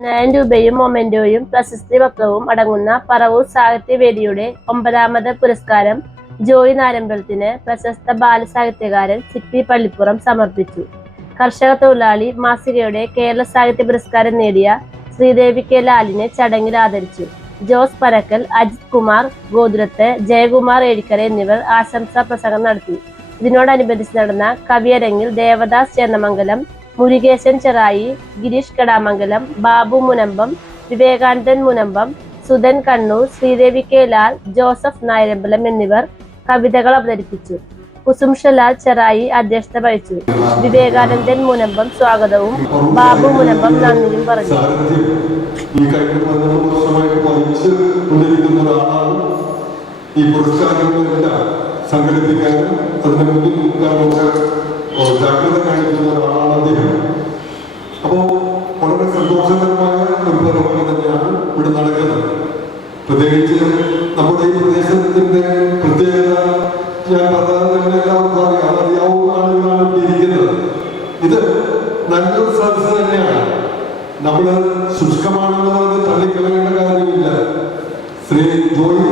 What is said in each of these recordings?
രൂപയും മൊമെന്റോയും പ്രശസ്തി പത്രവും അടങ്ങുന്ന പറവൂർ സാഹിത്യവേദിയുടെ 9ാമത് പുരസ്കാരം ജോയി നാരമ്പലത്തിന് പ്രശസ്ത ബാലസാഹിത്യകാരൻ സിപ്പി പള്ളിപ്പുറം സമർപ്പിച്ചു. കർഷക തൊഴിലാളി മാസികയുടെ കേരള സാഹിത്യ പുരസ്കാരം നേടിയ ശ്രീദേവി കെ ലാലിനെ ചടങ്ങിൽ ആദരിച്ചു. ജോസ് പരക്കൽ, അജിത് കുമാർ ഗോതുരത്ത്, ജയകുമാർ ഏഴിക്കര എന്നിവർ ആശംസാ പ്രസംഗം നടത്തി. ഇതിനോടനുബന്ധിച്ച് നടന്ന കവിയരങ്ങിൽ ദേവദാസ് ചേന്നമംഗലം, മുരുകേശൻ ചെറായി, ഗിരീഷ് കടാമംഗലം, ബാബു മുനമ്പം, വിവേകാനന്ദൻ മുനമ്പം, സുധൻ കണ്ണൂർ, ശ്രീദേവി കെ ലാൽ, ജോസഫ് നായരമ്പലം എന്നിവർ കവിതകൾ അവതരിപ്പിച്ചു. കുസുംഷലാൽ ചെറായി അധ്യക്ഷത വഹിച്ചു. വിവേകാനന്ദൻ മുനമ്പം സ്വാഗതവും ബാബു മുനമ്പം നന്ദിയും പറഞ്ഞു. ഈ പുരസ്കാരങ്ങളെല്ലാം സംഘടിപ്പിക്കാനും അതിന് മുന്നിൽ നിൽക്കാനൊക്കെ ജാഗ്രത കാണിക്കുന്ന ഒരാളാണ് അദ്ദേഹം. അപ്പോൾ വളരെ സന്തോഷകരമായ ഒരു പരിപാടി തന്നെയാണ് ഇവിടെ നടക്കുന്നത്. പ്രത്യേകിച്ച് നമ്മുടെ ഈ പ്രദേശത്തിന്റെ പ്രത്യേകത ഞാൻ പറഞ്ഞത് തന്നെ എല്ലാവർക്കും അറിയാവുന്ന ആളുകളാണ് ഇവിടെ ഇരിക്കുന്നത്. ഇത് നല്ലൊരു സദസ് തന്നെയാണ്. നമ്മൾ ശുഷ്കമാണെന്ന് തള്ളിക്കളയേണ്ട കാര്യമില്ല. ശ്രീ ജോയി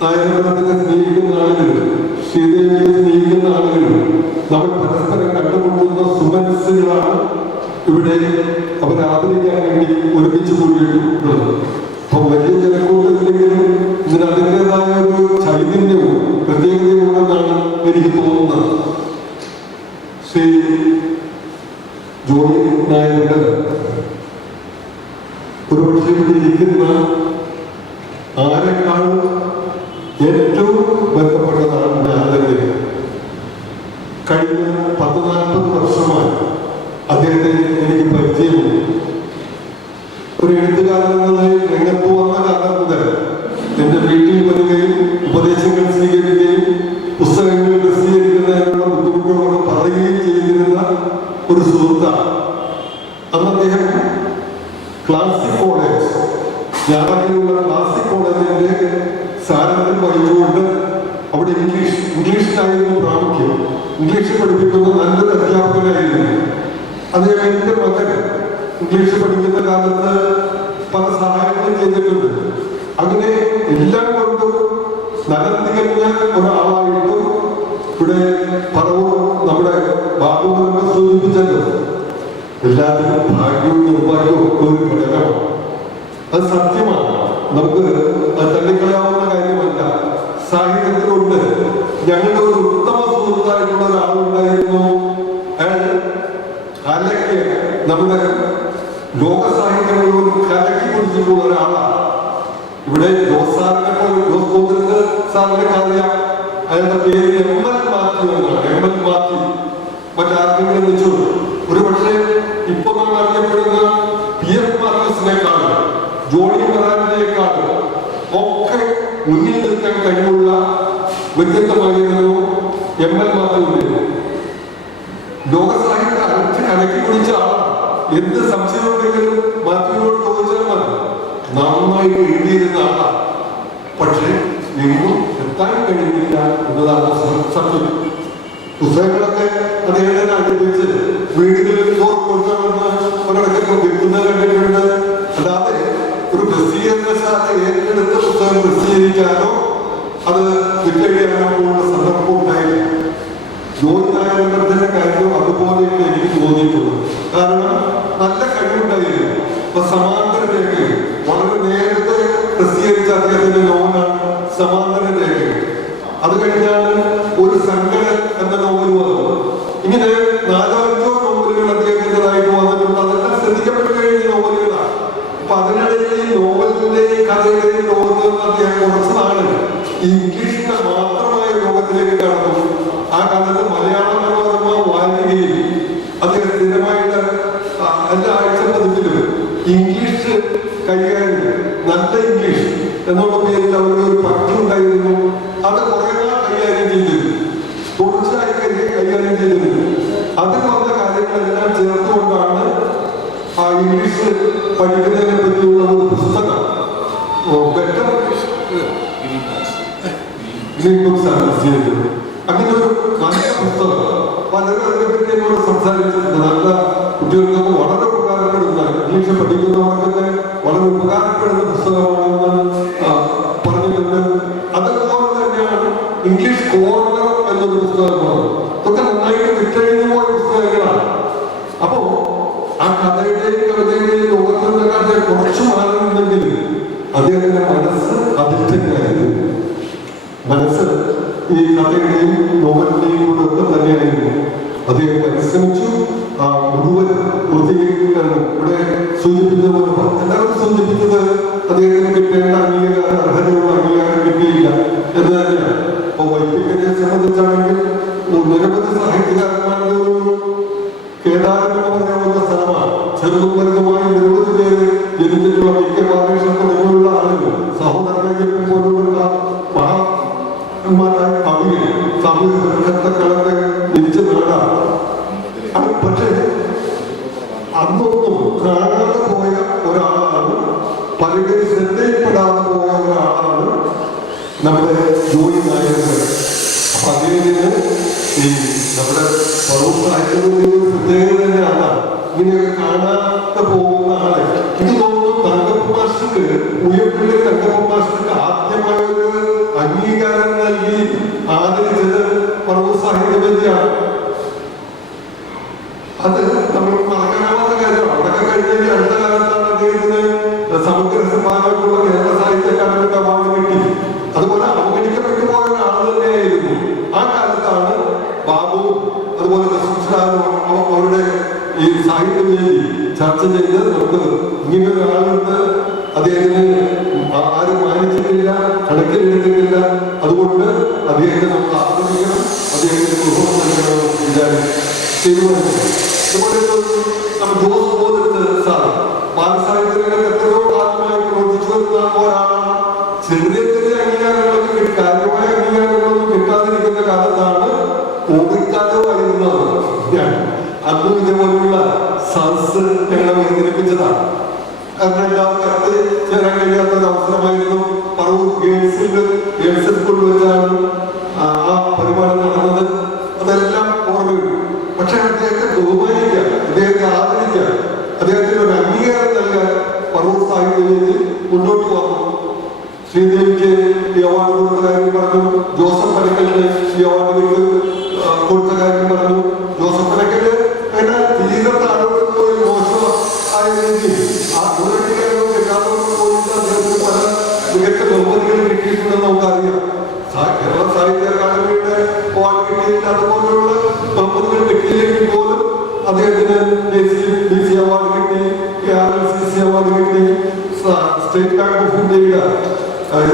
നായകനെ സ്നേഹിക്കുന്ന ആളുകൾ, ശ്രീദേവിയെ സ്നേഹിക്കുന്ന ആളുകൾ, നമ്മൾ പരസ്പരം കണ്ടുമുട്ടുന്ന സുമനസ്സുകളാണ് ഇവിടെ അവരെ ആദരിക്കാൻ വേണ്ടി ഒരുമിച്ച് കൂടിയിട്ടുള്ളത്. അപ്പൊ വലിയ ജനക്കൂട്ടത്തിലെങ്കിലും ഇതിന് അതിൻ്റെതായ ഒരു ചൈതന്യവും പ്രത്യേകതയും ഉണ്ടെന്നാണ് എനിക്ക് തോന്നുന്നത്. ശ്രീ ജോയി നായകൻ ഒരുപക്ഷെ ഇവിടെ ഇരിക്കുന്ന ആരെക്കാളും ഏറ്റവും ബന്ധപ്പെട്ടതാണ് ഞാൻ തന്നെ. കഴിഞ്ഞ 10-40 വർഷമായി അദ്ദേഹത്തെ എനിക്ക് പരിചയമുണ്ട്. ഒരു എഴുത്തുകാരൻ രംഗത്ത് വന്ന കാലം മുതൽ എന്റെ വീട്ടിൽ വരികയും ഉപദേശങ്ങൾ സ്വീകരിക്കുകയും പുസ്തകങ്ങൾ പ്രസിദ്ധീകരിക്കുന്നതിനുള്ള ബുദ്ധിമുട്ടുകളോട് പറയുകയും ചെയ്തിരുന്ന ഒരു സുഹൃത്താണ്. അന്ന് അദ്ദേഹം ക്ലാസിക് കോളേജ്, ഞായറാഴ്ചയിലുള്ള ക്ലാസിക് കോളേജിന്റെ സാരഥ്യം വഹിച്ചുകൊണ്ട് അവിടെ ഇംഗ്ലീഷിലായിരുന്നു പ്രാമുഖ്യം. ഇംഗ്ലീഷ് പഠിപ്പിക്കുന്ന നല്ലൊരു അധ്യാപകനായിരുന്നു അദ്ദേഹം. എന്റെ മകൻ ഇംഗ്ലീഷ് പഠിക്കുന്ന കാലത്ത് പല സഹായങ്ങളും ചെയ്തിട്ടുണ്ട്. അങ്ങനെ എല്ലാം കൊണ്ടും നല്ലം തികഞ്ഞ ഒരാളായിട്ട് ഇവിടെ പറവൂർ നമ്മുടെ ബാബുവിനെ സൂചിപ്പിച്ചല്ലോ. എല്ലാത്തിനും ഭാഗ്യവും നിർഭാഗ്യവും ഒക്കെ ഒരു ഘടകമാണ്. അത് സത്യമാണ്. നമുക്ക് തള്ളിക്കളയാവുന്ന കാര്യമല്ല. സാഹിത്യത്തിലുണ്ട്. ഞങ്ങളുടെ ഒരു ഉത്തമ സുഹൃത്തായിട്ടുള്ള ഒരാളുണ്ടായിരുന്നു. കലയ്ക്ക് നമ്മുടെ ലോക സാഹിത്യങ്ങളോട് കലക്കി കുടിച്ചിട്ടുള്ള ഒരാളാണ്. ഇവിടെ ജോസ് സാറിനെ അറിയാം. അയാളുടെ പേര് എം.എൽ. മാത്യു എന്നാണ്. എം.എൽ. മാത്യു മറ്റാർക്കെങ്കിലും വെച്ചു. ഒരു പക്ഷേ ഇപ്പൊ നമ്മൾ അറിയപ്പെടുന്ന പി.എഫ്. മാത്യൂസിനേക്കാളും ജോണി മറാറ്റിനേക്കാളും ഒക്കെ മുന്നിൽ നിൽക്കാൻ കഴിവുള്ള വ്യക്തിത്വമായിരുന്നു എം.എൽ. മാത്യുവിന്റെ. ലോക സാഹിത്യ കലക്കി കുടിച്ച ആളാണ്. എന്ത് സംശയമുണ്ടെങ്കിലും മാത്യുവിനോട് ചോദിച്ചാൽ മതി. നന്നായിട്ട് എഴുതിയിരുന്ന ആളാണ്. പക്ഷെ എങ്ങും എത്താൻ കഴിയുന്നില്ല എന്നതാണ് സത്യം. പുസ്തകങ്ങളൊക്കെ അദ്ദേഹത്തെ അടുപ്പിച്ച് വീടുകളിൽ കൊടുക്കണമെന്ന് ഒരിടക്കൊക്കെ വിൽക്കുന്നത് കണ്ടിട്ടുണ്ട്. അല്ലാതെ ഒരു പ്രസിദ്ധീകരണശാല ഏറ്റെടുത്ത പുസ്തകം പ്രസിദ്ധീകരിക്കാനോ അത് വിറ്റഴിയാനോ ഉള്ള സന്ദർഭം ഉണ്ടായില്ല. ജോയി നായകന്റെ കാര്യം അതുപോലെയൊക്കെ എനിക്ക് തോന്നിയിട്ടുള്ളത്. കാരണം നല്ല കഴിവുണ്ടായിരുന്നു. ഇപ്പൊ സമാന്തര രേഖ വളരെ നേരത്തെ പ്രസിദ്ധീകരിച്ച അദ്ദേഹത്തിന്റെ നോവലാണ് സമാന്തര രേഖ. അത് കഴിഞ്ഞാണ് ഒരു സങ്കടൻ എന്ന നോവൽ വന്നത്. ഇങ്ങനെ 4-5 നോവലുകൾ അദ്ദേഹത്തിൻ്റെതായിട്ട് വന്നിട്ടുണ്ട്. അതെല്ലാം ശ്രദ്ധിക്കപ്പെട്ടു കഴിഞ്ഞ നോവലുകളാണ്. അപ്പൊ അതിനിടയിൽ ഈ നോവലിന്റെയും കഥയുടെയും ലോകത്ത് നിന്ന് അദ്ദേഹം കുറച്ച് നാള് ഇംഗ്ലീഷിന്റെ മാത്രമായ ലോകത്തിലേക്ക് കടന്നു. ആ കാലത്ത് മലയാള മനോരമ വാരികയിൽ അദ്ദേഹം സ്ഥിരമായിട്ട് എല്ലാ ആഴ്ച പതിപ്പിലും ഇംഗ്ലീഷ് കൈകാര്യം, നല്ല ഇംഗ്ലീഷ് എന്നുള്ള പേരിൽ അവരുടെ ഒരു പത്രം ഉണ്ടായിരുന്നു. അത് കുറെ നാൾ കൈകാര്യം ചെയ്തിരുന്നു. തുടർച്ചയായി കൈകാര്യം ചെയ്തിരുന്നു. അതിൽ വന്ന കാര്യങ്ങളെല്ലാം ചേർത്തുകൊണ്ടാണ് ആ ഇംഗ്ലീഷ് പഠിക്കുന്നതിനെ പറ്റിയുള്ള ഒരു പുസ്തകം അങ്ങനെ ഒരു നല്ല പുസ്തകം പലരും അതിനെപ്പറ്റി എന്നോട് സംസാരിച്ചിട്ടുണ്ട്. നല്ല കുട്ടികൾക്ക് വളരെ ഉപകാരപ്പെടുന്ന ഇംഗ്ലീഷ് ആ കഥയുടെയും കവിതയുടെയും ലോകത്തിൽ നിന്നൊക്കെ കുറച്ചു മാറുന്നുണ്ടെങ്കിൽ അദ്ദേഹത്തിന്റെ മനസ്സ് അതിൽ തന്നെയായിരുന്നു. മനസ്സ് ഈ കഥയുടെയും നോവലിന്റെയും കൂടെ ഒക്കെ തന്നെയായിരുന്നു. അദ്ദേഹം പരിശ്രമിച്ചു. ആ മുഴുവൻ പൂർത്തീകരിക്കണം. ഇവിടെ സൂചിപ്പിച്ചതുപോലെ എല്ലാവരും സൂചിപ്പിച്ചത് അദ്ദേഹത്തിന് കിട്ടേണ്ട അംഗീകാരം, അർഹതയുള്ള അംഗീകാരം കിട്ടിയില്ല എന്ന് തന്നെയാണ്. അപ്പൊ വൈപ്പിക്കനെ സംബന്ധിച്ചാണെങ്കിൽ നിരവധി സാഹിത്യകാരന്മാരുടെ ഒരു കേദാരം എന്ന് പറയാവുന്ന സ്ഥലമാണ്. ചെറുതും വലുതുമായി നിരവധി പേര് ജനിച്ചിട്ടുള്ള മിക്ക ബാലകൃഷ്ണൻ തുടങ്ങിയുള്ള ആളുകൾ സഹോദരനെ പോലുള്ള മഹാന്മാരായ കവികൾ സാമൂഹിക പരിഷ്കർത്താക്കളൊക്കെ ജനിച്ചു നേടാം. പക്ഷേ അന്നൊന്നും കാണാതെ പോയ ഒരാളാണ്, പലരും ശ്രദ്ധയിൽപ്പെടാതെ പോയ ഒരാളാണ് നമ്മുടെ ജോയി നായകൻ. അപ്പൊ അദ്ദേഹത്തിന് ഈ നമ്മുടെ സാഹിത്യത്തിന്റെ പ്രത്യേകത തന്നെയാണ് ഇങ്ങനെയൊക്കെ കാണാതെ പോകുന്ന ആളെ. എനിക്ക് തോന്നുന്നു തങ്കപ്പൻ മാസ്റ്റർക്ക്, ഉയർപ്പിലെ തങ്കപ്പൻ മാസ്റ്റർക്ക് ആദ്യമായൊരു അംഗീകാരം നൽകി ആദരിച്ചത് പറവൂർ സാഹിത്യവേദിയാണ്. അത് നമ്മൾ മറക്കാനാവാത്ത കാര്യമാണ്. അതൊക്കെ കഴിഞ്ഞ അടുത്ത കാലത്താണ് അദ്ദേഹത്തിന് സമഗ്ര സമ്മാനങ്ങൾക്കുള്ള കേരള സാഹിത്യ അക്കാദമിയുടെ അവാർഡ് കിട്ടി. അതുപോലെ അവഗണിക്കപ്പെട്ടു പോയ ഒരാൾ തന്നെയായിരുന്നു. ആ കാലത്താണ് ബാബു അതുപോലെ അവരുടെ ഈ സാഹിത്യവേദി ചർച്ച ചെയ്ത് നമുക്ക് ഇങ്ങനെ ഒരാളുണ്ട്, അദ്ദേഹത്തിന് ആരും മാനിച്ചിട്ടില്ല, കണക്കിലെടുത്തിട്ടില്ല, അതുകൊണ്ട് അദ്ദേഹത്തെ നമുക്ക് ആദരിക്കണം, അദ്ദേഹത്തിന് ബഹുമതി നൽകണം തീരുമാനിച്ചു. അതുപോലെ നമ്മൾ ജോസ് പോലത്തെ സാർ ബാലസാഹിത്യങ്ങൾ എത്രയോ കാലമായി പ്രവർത്തിച്ചു വരുന്ന ഒരാളാണ്. ചെറിയ ചെറിയ അംഗീകാരങ്ങളൊക്കെ കിട്ടി, കാര്യമായ അംഗീകാരങ്ങളൊന്നും കിട്ടാതിരിക്കുന്ന കാലത്താണ് കോവിഡ് കാലമായിരുന്നത്. അന്നും ഇതേപോലുള്ള സദസ് ഞങ്ങളെ വേദനിപ്പിച്ചതാണ്. കാരണം എല്ലാവർക്കും ചേരാൻ കഴിയാത്ത ഒരു അവസരമായിരുന്നു. പറവൂർ ഗേൾസ് സ്കൂളിൽ വെച്ചാണ് ആ പരിപാടി നടന്നത്. അതെല്ലാം ഓർമ്മയുണ്ട്. പക്ഷെ അദ്ദേഹത്തെ ബഹുമാനിക്കാൻ, അദ്ദേഹത്തെ ആദരിക്കാൻ, അദ്ദേഹത്തിന് ഒരു അംഗീകാരം നൽകാൻ പറവൂർ സാഹിത്യവേദി മുന്നോട്ട് വന്നു. ശ്രീദേവിക്ക് ഈ അവാർഡ് കൊടുത്ത കാര്യം പറഞ്ഞു, ജോസഫ് പനക്കലിന് ഈ അവാർഡ് കൊടുത്ത കാര്യം പറഞ്ഞു. ജോസഫ് പനക്കല് അതിന്റെ തീരെ താഴോട്ട് പോയി മോശം ആയ രീതി ആ ദൂരട്ടിക്കാരൊന്നും കിട്ടാതെ പോയിട്ട് അദ്ദേഹത്തിന് പല മികച്ച ബഹുമതികൾ കിട്ടിയിട്ടുണ്ടെന്ന് നമുക്കറിയാം. കേരള സാഹിത്യ അക്കാദമിയുടെ അവാർഡ് കിട്ടിയിട്ട് അതുപോലുള്ള ബഹുമതികൾ കിട്ടിയില്ലെങ്കിൽ പോലും അദ്ദേഹത്തിന് DC അവാർഡ് കിട്ടി, KRLCC അവാർഡ് കിട്ടി, സ്റ്റേറ്റ് ബാങ്ക് ഓഫ് ഇന്ത്യയുടെ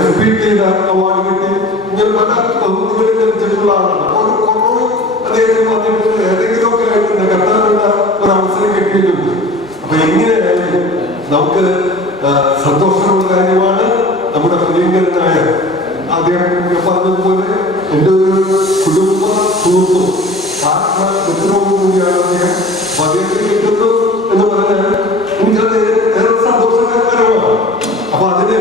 SPTയുടെ അവാർഡ് കിട്ടി. ഇങ്ങനെ പല ബഹുമതികളിൽ ലഭിച്ചിട്ടുള്ള ആളാണ്. ഒരു കുറവ് അദ്ദേഹത്തിന് വന്നിട്ട് ഏതെങ്കിലുമൊക്കെ ആയിട്ട് നികത്താനുള്ള ഒരു അവസരം കിട്ടിയിട്ടുണ്ട്. അപ്പൊ എങ്ങനെയായാലും നമുക്ക് സന്തോഷമുള്ള കാര്യമാണ്. നമ്മുടെ പ്രിയങ്കരനായ അദ്ദേഹം പറഞ്ഞതുപോലെ എൻ്റെ ഒരു കുടുംബ സുഹൃത്തും ആത്മമിത്രവും കൂടിയാണ് അദ്ദേഹം. അദ്ദേഹത്തിന് കിട്ടുന്നു എന്ന് പറഞ്ഞാൽ എനിക്കത് ഏറെ സന്തോഷകരമാണ്. അപ്പൊ അതിന്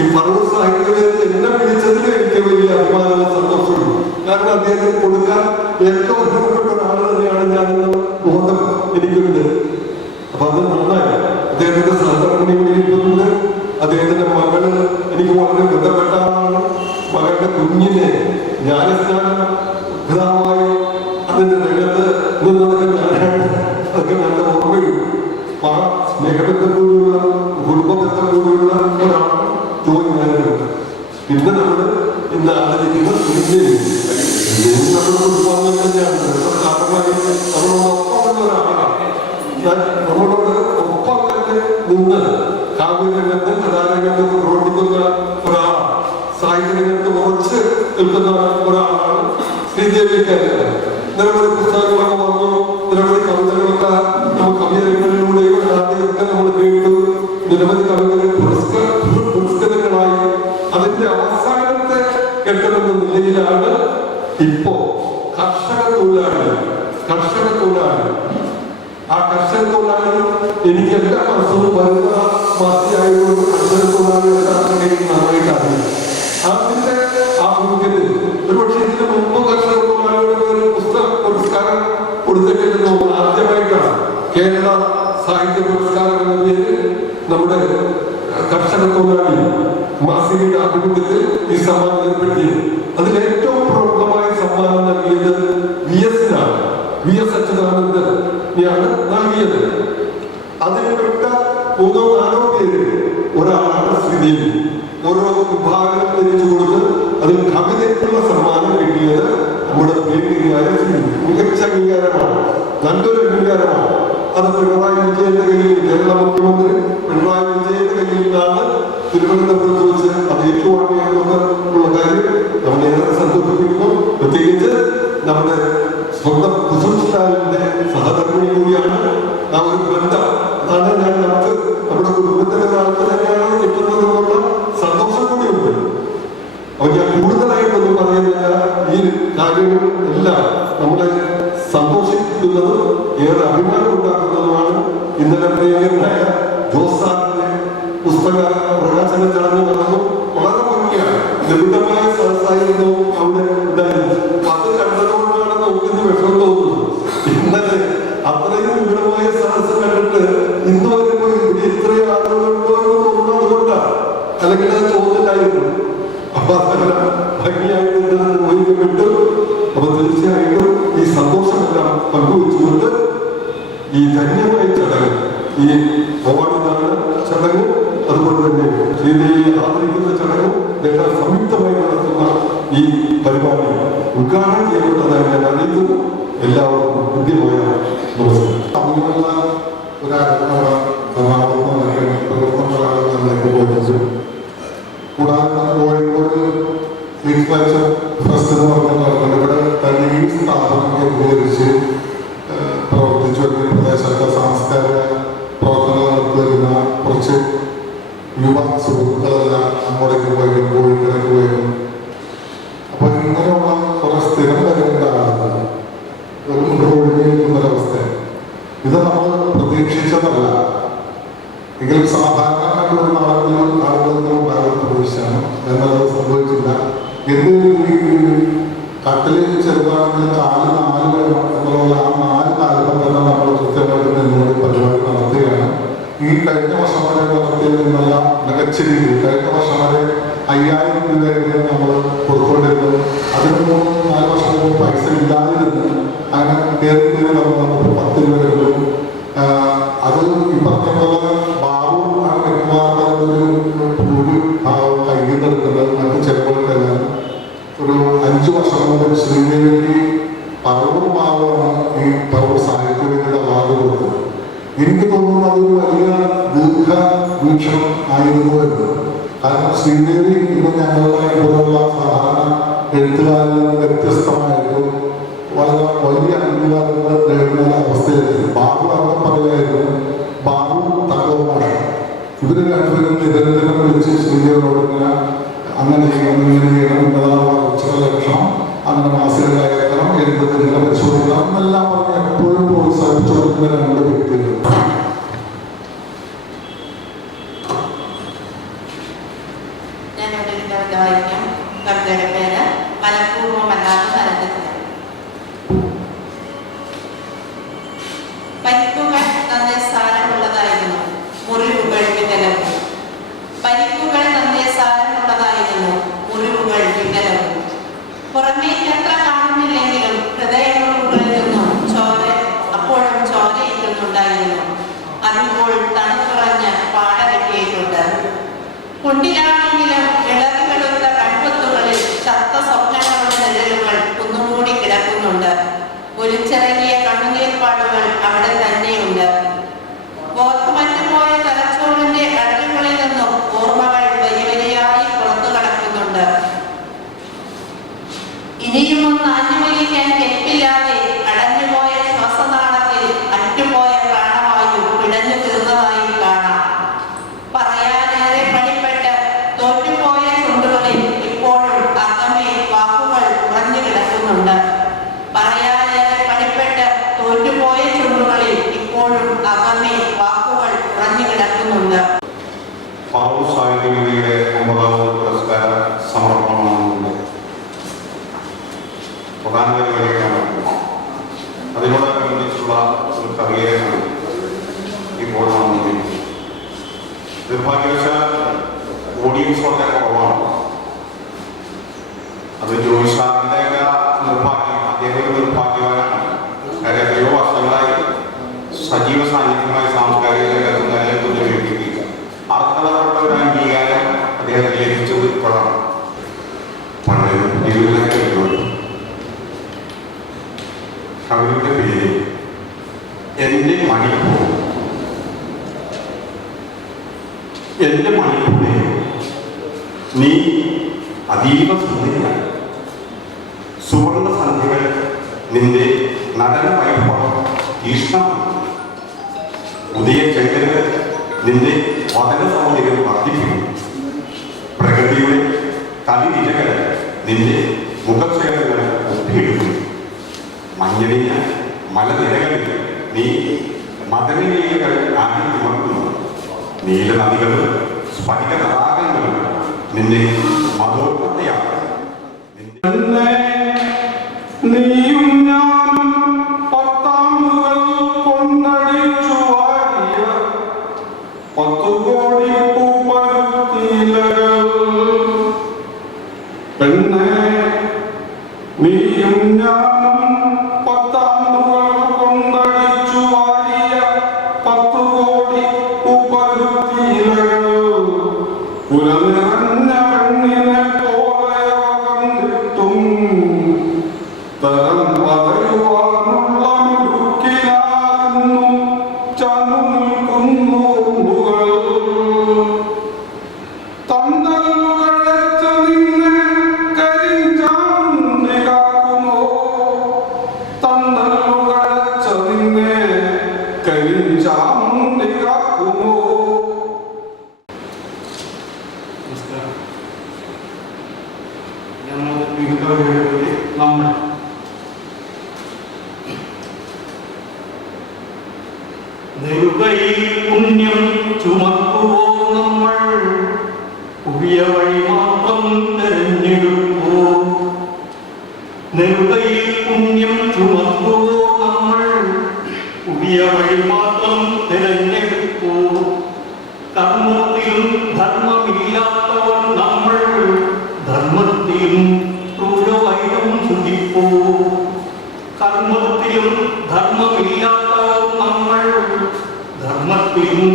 ഈ പറവൂർ സാഹിത്യവേദി എന്നെ വിളിച്ചതിന് എനിക്ക് വലിയ അഭിമാനവും സന്തോഷമുള്ളൂ. കാരണം അദ്ദേഹത്തിന് കൊടുക്കാൻ ഏറ്റവും ബന്ധപ്പെട്ട ഒരാൾ തന്നെയാണ് ഞാനെന്ന് ബോധം എനിക്കുണ്ട്. അപ്പൊ അത് നന്നായി. അദ്ദേഹത്തിന്റെ സഹധർമ്മിണി വിളിക്കുന്നുണ്ട്. അദ്ദേഹത്തിന്റെ മകള് എനിക്ക് വളരെ ബന്ധപ്പെട്ട ആളാണ്. മകളുടെ കുഞ്ഞിനെ ജ്ഞാനസ്നാനം പിതാവായി അതിന്റെ രംഗത്ത് നിന്നതൊക്കെ ഞാനാണ്. അതൊക്കെ നല്ല ഓർമ്മയുണ്ട്. ആ സ്നേഹബന്ധത്തോടുള്ള കുടുംബബന്ധത്തോടുള്ള ഒരാളാണ് ജോയി നായകൻ. പിന്നെ നമ്മള് ഇന്ന് ആദരിക്കുന്ന നമ്മുടെ കുടുംബാംഗം തന്നെയാണ്. കാരണമായി നമ്മളോടൊപ്പം ഒരാളാണ്. നമ്മളോട് ഒപ്പം തന്നെ നിന്ന് കാവ്യരംഗത്ത് കലാരംഗത്ത് പ്രവർത്തിക്കുന്ന ഒരാളാണ്. സാഹിത്യ രംഗത്ത് ഉറച്ച് നിൽക്കുന്ന ഒരാളാണ് ശ്രീദേവിക്ക്. നിരവധി പുസ്തകങ്ങളൊക്കെ വന്നു, നിരവധി കവിതകളൊക്കെ നമുക്ക് കവിയരങ്ങളിലൂടെയും ആദ്യമൊക്കെ നമ്മൾ കേട്ടു. നിരവധി കവിതകൾ പുരസ്കൃതങ്ങളായി. അതിന്റെ അവസാനത്തെ ഘട്ടമെന്ന നിലയിലാണ് ഇപ്പോ കർഷക തൊഴിലാളി. ആ കർഷക തൊഴിലാളി എനിക്ക് എല്ലാ മാസവും വരുന്ന മാസികയായതുകൊണ്ട് കർഷക തൊഴിലാളികളായിട്ട് അറിയാം. അതിന്റെ ആഭിമുഖ്യത്തിൽ ഒരുപക്ഷെ ഇതിന് മുമ്പ് കർഷക തൊഴിലാളികളുടെ ഒരു പുരസ്കാരം കൊടുത്തിട്ടില്ലെന്ന് ആദ്യമായിട്ടാണ് കേരള സാഹിത്യ പുരസ്കാരം എന്ന പേരിൽ നമ്മുടെ കർഷക തൊഴിലാളി മാസികയുടെ ആഭിമുഖ്യത്തിൽ ഈ സമ്മാനം ഏർപ്പെടുത്തിയത്. അതിൽ ഏറ്റവും പ്രമുഖമായ സമ്മാനം നൽകിയത് VS അച്യുതാനന്ദനാണ് നൽകിയത്. മൂന്നോ നാലോ പേര് ഒരാളാണ് ശ്രീദേവി. ഓരോ വിഭാഗം തിരിച്ചു കൊടുത്ത് അതിൽ കവിതയ്ക്കുള്ള സമ്മാനം കിട്ടിയത് നമ്മുടെ പ്രിയങ്കരിയായ മികച്ച അംഗീകാരമാണ്, നല്ലൊരു അംഗീകാരമാണ്. അത് പിണറായി വിജയന്റെ കയ്യിൽ, കേരള മുഖ്യമന്ത്രി പിണറായി വിജയന്റെ കയ്യിൽ നിന്നാണ് തിരുവനന്തപുരത്ത് വെച്ച് അത് ഏറ്റുവാങ്ങിയെന്നുള്ള കാര്യം നമ്മളെ ഏറെ സന്തോഷിപ്പിക്കുന്നു. പ്രത്യേകിച്ച് നമ്മുടെ സ്വന്തം കുസുംസ്റ്റാലിന്റെ സഹധർമ്മിണി കൂടിയാണ്. ആ ഒരു ബന്ധം അതാണ് നമുക്ക് നമ്മുടെ കുടുംബത്തിലെ ഒരാൾക്ക് തന്നെയാണ് കിട്ടുന്നത് എന്നുള്ള സന്തോഷം കൂടിയുണ്ട്. അപ്പൊ ഞാൻ കൂടുതലായിട്ടൊന്നും പറയുന്നില്ല. ഈ കാര്യങ്ങൾ എല്ലാം നമ്മളെ സന്തോഷിപ്പിക്കുന്നതും ഏറെ അഭിമാനം ഉണ്ടാക്കുന്നതുമാണ്. ഇന്നലെ പ്രിയങ്കരനായ ജോസാറിന്റെ പുസ്തക പ്രകാശന ചടങ്ങ് നടന്നു. വളരെ ഭംഗിയാണ്, ലളിതമായ സദസ്സായിരുന്നു അവിടെ ഉണ്ടായിരുന്നത്. അത് കണ്ടതുകൊണ്ടാണ് നമുക്കിന്ന് വിഷമം തോന്നുന്നത്. ഇന്നലെ അത്രയും വിപുലമായ സദസ്സ് കണ്ടിട്ട് ഇന്ന് വരുമ്പോൾ ഇവിടെ ഇത്രയും ആളുകളുണ്ടോ എന്ന് തോന്നുന്നത് അതുകൊണ്ടാണ്, അല്ലെങ്കിൽ അത് തോന്നില്ലായിരുന്നു. അപ്പൊ അതെല്ലാം ഭംഗിയായിട്ട് വിട്ടു. അപ്പൊ തീർച്ചയായിട്ടും ഈ സന്തോഷമെല്ലാം പങ്കുവെച്ചുകൊണ്ട് ഈ ധന്യമായ ചടങ്ങ്, ഈ അവാർഡാണ് ചടങ്ങ്, അതുകൊണ്ട് തന്നെ ശ്രീദേവിയെ ആദരിക്കുന്ന ചടങ്ങും എല്ലാം സംയുക്തമായി നടത്തുന്ന ഈ പരിപാടി ഉദ്ഘാടനം ചെയ്യപ്പെട്ടതായി ഞാൻ അറിയിക്കുന്നു. എല്ലാവർക്കും കൃത്യമായ നമസ്കാരം. അതിനുള്ള ഒരു കൂടാതെ കോഴിക്കോട് ലിറ്ററേച്ചർ ഫെസ്റ്റ് എന്ന് പറഞ്ഞിട്ടുണ്ട്. ഇവിടെ തന്നെ ഈ സ്ഥാപനം കേന്ദ്രീകരിച്ച് പ്രവർത്തിച്ചു വരുന്ന പ്രദേശത്തെ സാംസ്കാരിക പ്രവർത്തനങ്ങൾ നടത്തി വരുന്ന കുറച്ച് യുവ സുഹൃത്തുക്കളെല്ലാം അങ്ങോട്ടേക്ക് പോയി, കോഴിക്കോടേക്ക് പോയിരുന്നു. അപ്പോൾ ഇങ്ങനെയുള്ള കുറെ സ്ഥിരം വരേണ്ട ആളുകൾ ഒഴിഞ്ഞിരിക്കുന്നൊരവസ്ഥ ഇത് നമ്മൾ പ്രതീക്ഷിച്ചതല്ല. എങ്കിലും സാധാരണ ആളുകൾക്ക് ഉണ്ടാകുന്ന പ്രതീക്ഷയാണ്. എന്നത് സംഭവിച്ചില്ല. കട്ടില് ചെറുതാണെങ്കിൽ കാല് 4 വേണം എന്നുള്ള ആ 4 കാലം തന്നെ നമ്മൾ കൃത്യമായിട്ട് നിന്നുകൊണ്ട് പരിപാടി നടത്തുകയാണ്. ഈ കഴിഞ്ഞ വർഷം വരെ നടത്തിയതിൽ നിന്നല്ല മികച്ച രീതിയിൽ കഴിഞ്ഞ വർഷം വരെ 5000 രൂപയായിരുന്നു നമ്മൾ കൊടുത്തുകൊണ്ടിരുന്നത്. അതിന് 4 വർഷം മുമ്പ് പൈസ ഇല്ലാതിരുന്നു. അങ്ങനെ കയറി നമുക്ക് 10 രൂപ കിട്ടും. അത് ഈ പറഞ്ഞ പോലെ ബാബു ഒരു കയ്യിൽ നിന്നെടുക്കുന്നത് മറ്റ് ചെലവുകൾക്കെല്ലാം ഒരു 5 വർഷം മുമ്പ് ശ്രീദേവിക്ക് പറവൂർ ബാബുവാണ് ഈ പറവൂർ സാഹിത്യവേദിയുടെ അവാർഡ് കൊടുത്തത്. എനിക്ക് തോന്നുന്നു അതൊരു വലിയ ദീർഘവീക്ഷണം ആയിരുന്നു എന്ന്. കാരണം ശ്രീദേവി ഇന്ന് ഞങ്ങളുടെ ഇവിടെയുള്ള സാധാരണ എഴുത്തുകാരിൽ നിന്ന് വ്യത്യസ്തമായിട്ട് വളരെ വലിയ അംഗീകാരങ്ങൾ നേടുന്ന അവസ്ഥയിലെത്തി. ബാബു അവിടെ പറയുമായിരുന്നു, ബാബു തക്കവുമാണ്. ഇവര് രണ്ടുപേരും നിരന്തരം വിളിച്ച് ശ്രീദേവിയോട് ഇങ്ങനെ അങ്ങനെ ചെയ്യണം, ഇങ്ങനെ ചെയ്യണം, എന്നതാണ് വളർച്ചയുടെ ലക്ഷണം, അങ്ങനെ മാസിക അയക്കണം, എഴുതുന്നത് ഇങ്ങനെ പരിശോധിക്കണം എന്നെല്ലാം പറഞ്ഞ് എപ്പോഴും പ്രോത്സാഹിപ്പിച്ചു കൊടുക്കുന്ന 2 വ്യക്തികൾ. കവിതയുടെ പേര് മനഃപൂർവ്വമല്ലാത്ത തരത്തില്ല. പരിക്കുകൾ നന്നേ സാരമുള്ളതായിരുന്നു, മുറിവുകൾ വികലവും. പരിക്കുകൾ നന്നേ സാരമുള്ളതായിരുന്നു, മുറിവുകൾ വികലവും. പുറമേ എത്ര കാണുന്നില്ലെങ്കിലും ഹൃദയമുറിവുകളിൽ നിന്നും അപ്പോഴും ചോരയിട്ടുന്നുണ്ടായിരുന്നു. അതിപ്പോൾ തണുത്തുറഞ്ഞ് പാട കെട്ടിയിട്ടുണ്ട്. കുണ്ടിലാണെങ്കിലും ഇളകിവെളുത്ത കൺപൊത്തുകളിൽ ചത്ത സ്വപ്നങ്ങളുടെ നിഴലുകൾ കുന്നുകൂടി കിടക്കുന്നുണ്ട്. ഒലിച്ചിറങ്ങിയ കണ്ണുനീർപ്പാടുകൾ അവിടെ തന്നെയുണ്ട്. ബോധമറ്റുപോയ തലച്ചോറിന്റെ അടലുകളിൽ നിന്നും ഓർമ്മകൾ വരിവരിയായി പുറത്തു കടക്കുന്നുണ്ട്. ഇനിയും ഒന്ന് ആഞ്ഞുവലിക്കാൻ കെൽപ്പില്ലാതെ അടഞ്ഞുപോയ ശ്വാസനാളത്തിൽ അറ്റുപോയ പ്രാണവായു പിടഞ്ഞു തീർന്നതായി കാണാം. പറയാനേറെ പണിപ്പെട്ട് തോറ്റുപോയ ചുണ്ടുകളിൽ ഇപ്പോഴും അകമേ വാക്കുകൾ ഉറഞ്ഞു കിടക്കുന്നുണ്ട്. പറയാനേറെ പണിപ്പെട്ട് തോറ്റുപോയ ചുണ്ടുകളിൽ ഇപ്പോഴും അകമേ വാക്കുകൾ ഉറഞ്ഞു കിടക്കുന്നുണ്ട്. പറവൂർ സാഹിത്യവേദിയുടെ 9ാമത് പുരസ്കാര സമർപ്പണമാണ് പ്രധാന പരിപാടിയാണ്. അതിനോടനുബന്ധിച്ചുള്ള ഒരു കവിതയാണ് ഇപ്പോൾ നടന്നുകൊണ്ടിരിക്കുന്നത്. നിർഭാഗ്യവശാൽ ഓഡിയൻസ് വളരെ കുറവാണ്. അത് ജോയി സാറിൻ്റെയൊക്കെ നിർഭാഗ്യം, അദ്ദേഹം നിർഭാഗ്യവാനാണ്. കാര്യം എത്രയോ വർഷങ്ങളായി സജീവ സാന്നിധ്യമായി സാംസ്കാരിക രംഗത്തും നിലനിൽക്കുന്ന വ്യക്തി അർത്ഥപ്പെട്ട ഒരു അംഗീകാരം അദ്ദേഹത്തിന് ലഭിച്ചത് ഇപ്പോഴാണ്. കവിയുടെ പേര് എൻ്റെ മണിപ്പൂർ. എൻ്റെ മണിപ്പൂരെ നീ അതീവ സുന്ദരിയാണ്. സുവർണ സന്ധ്യകൾ നിന്റെ നടന വൈഭവം തീഷ്ണമാണ്. ഉദയചന്ദ്രന് നിന്റെ വദന സൗന്ദര്യം വർദ്ധിപ്പിക്കുന്നു. പ്രകൃതിയുടെ കളിനിരകൾ നിന്റെ മുഖക്ഷേത്രങ്ങൾ ഒപ്പിയെടുക്കുന്നു. മഞ്ഞണിഞ്ഞ മലനിരകളിൽ നീ മദനലീലകൾ ആടിത്തുമർത്തുന്നു. നീലനദികളും സ്ഫടിക തടാകങ്ങളും നിന്നെ മതോത്പത്തിയാണ്. നീയും ഞാനും പത്താണ്ടുകൾ കൊണ്ടടിച്ചു വാരിയ 10 കോടി പൂപ്പരുത്തിയിലകൾ. പെണ്ണെ നീയും ഞാനും പത്താണ്ടുകൾ കൊണ്ടടിച്ചു വാരിയ 10 കോടി പൂപ്പരുത്തിയിലകൾ. പുലനിറഞ്ഞ പെണ്ണിനെ പോലെ കണ്ടിട്ടും തരം പറയുവാനുള്ള മിടുക്കിനാകുന്നു ചനു നിൽക്കുന്നു കൊമ്പുകൾ. തണ്ടലുകളച്ച നിന്നെ കരിഞ്ചാണ്ടി കാക്കുമോ? തണ്ടലുകളച്ച നിന്നെ കരിഞ്ചാണ്ടി കാക്കുമോ? നമ്മൾ നെറുകയിൽ പുണ്യം ചുമക്കുവോ നമ്മൾ? പുതിയ വഴി മാത്രം തെരഞ്ഞെടുപ്പോ? നെറുകയിൽ പുണ്യം ചുമക്കുവോ നമ്മൾ? പുതിയ വഴി മാത്രം തെരഞ്ഞെടുപ്പോ? കർമ്മത്തിലും ധർമ്മമില്ലാത്തവർ നമ്മൾ, ധർമ്മത്തിലും ക്രൂരവൈരം സൂചിപ്പോ? കർമ്മത്തിലും ധർമ്മമില്ലാത്തവർ നമ്മൾ, ധർമ്മത്തിലും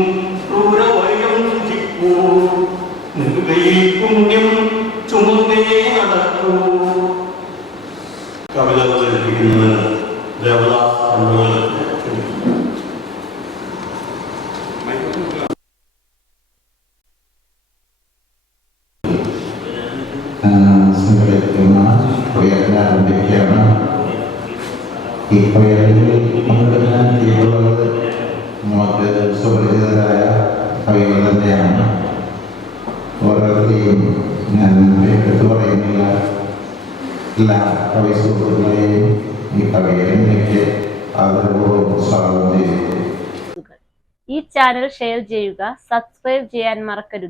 ക്രൂരവൈരം സൂചിപ്പോ? നെറുകയിൽ പുണ്യം ചുമന്നേ നടക്കൂ. കവിത അവതരിപ്പിക്കുന്നത് ദേവദാസ് എന്നുള്ളത് സംഘടിപ്പിക്കുന്ന കൊയ്യാൻ ആരംഭിക്കുകയാണ്. ഈ കൊയ്യാനിൽ പങ്കെടുക്കാൻ തീരുള്ളത് നമുക്ക് സുപരിചിതരായ കവികൾ തന്നെയാണ്. ഓരോരുത്തരെയും ഞാൻ എടുത്തു പറയുന്നില്ല. എല്ലാ കവി സുഹൃത്തുക്കളെയും ഈ കവിയിലേക്ക് ആദരപൂർവ്വം സ്വാഗതം ചെയ്തു. ഈ ചാനൽ ഷെയർ ചെയ്യുക, സബ്സ്ക്രൈബ് ചെയ്യാൻ മറക്കരുത്.